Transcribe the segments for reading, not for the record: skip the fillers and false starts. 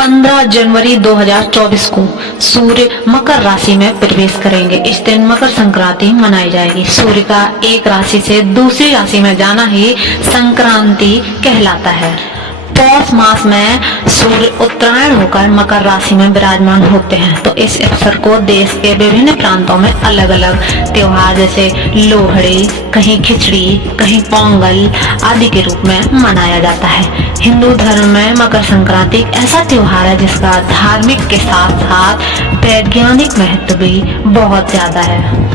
15 जनवरी 2024 को सूर्य मकर राशि में प्रवेश करेंगे। इस दिन मकर संक्रांति मनाई जाएगी। सूर्य का एक राशि से दूसरी राशि में जाना ही संक्रांति कहलाता है। पौष मास में सूर्य उत्तरायण होकर मकर राशि में विराजमान होते हैं, तो इस अवसर को देश के विभिन्न प्रांतों में अलग अलग त्योहार जैसे लोहड़ी, कहीं खिचड़ी, कहीं पोंगल आदि के रूप में मनाया जाता है। हिंदू धर्म में मकर संक्रांति एक ऐसा त्योहार है जिसका धार्मिक के साथ साथ वैज्ञानिक महत्व भी बहुत ज्यादा है।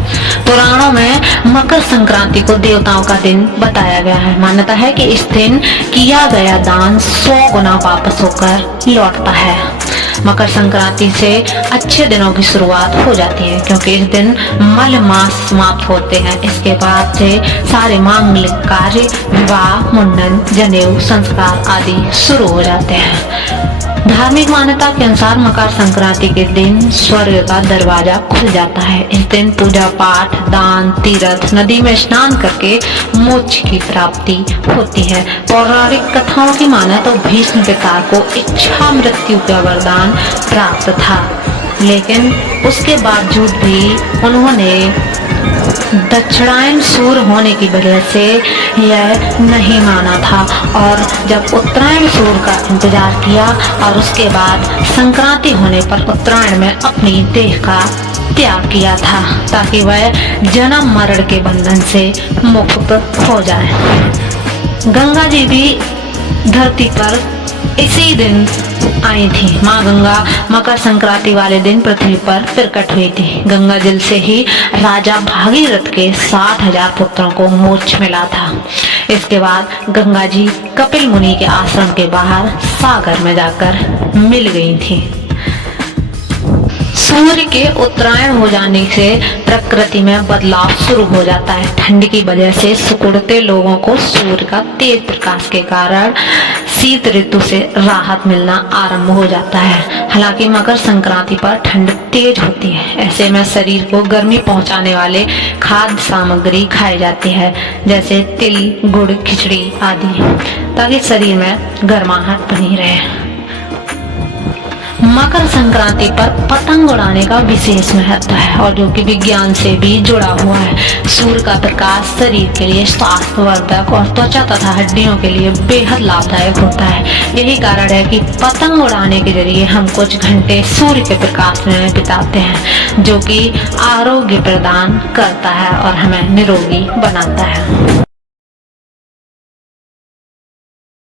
पुराणों में मकर संक्रांति को देवताओं का दिन बताया गया है। मान्यता है कि इस दिन किया गया दान 100 गुना वापस होकर लौटता है। मकर संक्रांति से अच्छे दिनों की शुरुआत हो जाती है, क्योंकि इस दिन मल मास समाप्त होते हैं। इसके बाद से सारे मांगलिक कार्य, विवाह, मुंडन, जनेऊ संस्कार आदि शुरू हो जाते हैं। धार्मिक मान्यता के अनुसार मकर संक्रांति के दिन स्वर्ग का दरवाजा खुल जाता है। इस दिन पूजा पाठ, दान, तीर्थ, नदी में स्नान करके मोक्ष की प्राप्ति होती है। पौराणिक कथाओं की माने तो भीष्म पिता को इच्छा मृत्यु का वरदान प्राप्त था, लेकिन उसके बावजूद भी उन्होंने दक्षिणायन सूर्य होने की वजह से यह नहीं माना था और जब उत्तरायण सूर्य का इंतजार किया और उसके बाद संक्रांति होने पर उत्तरायण में अपनी देह का त्याग किया था, ताकि वह जन्म मरण के बंधन से मुक्त हो जाए। गंगा जी भी धरती पर इसी दिन आई थी। माँ गंगा मकर संक्रांति वाले दिन पृथ्वी पर प्रकट हुई थी। गंगा जल से ही राजा भागीरथ के 60,000 पुत्रों को मोक्ष मिला था। इसके बाद गंगा जी कपिल मुनि के आश्रम के बाहर सागर में जाकर मिल गई थी। सूर्य के उत्तरायण हो जाने से प्रकृति में बदलाव शुरू हो जाता है। ठंड की वजह से सिकुड़ते लोगों को सूर्य का तेज प्रकाश के कारण शीत ऋतु से राहत मिलना आरंभ हो जाता है। हालांकि मकर संक्रांति पर ठंड तेज होती है। ऐसे में शरीर को गर्मी पहुंचाने वाले खाद्य सामग्री खाई जाती है, जैसे तिल, गुड़, खिचड़ी आदि, ताकि शरीर में गर्माहट बनी रहे। मकर संक्रांति पर पतंग उड़ाने का विशेष महत्व है और जो कि विज्ञान से भी जुड़ा हुआ है। सूर्य का प्रकाश शरीर के लिए स्वास्थ्यवर्धक और त्वचा तथा हड्डियों के लिए बेहद लाभदायक होता है। यही कारण है कि पतंग उड़ाने के जरिए हम कुछ घंटे सूर्य के प्रकाश में बिताते हैं, जो कि आरोग्य प्रदान करता है और हमें निरोगी बनाता है।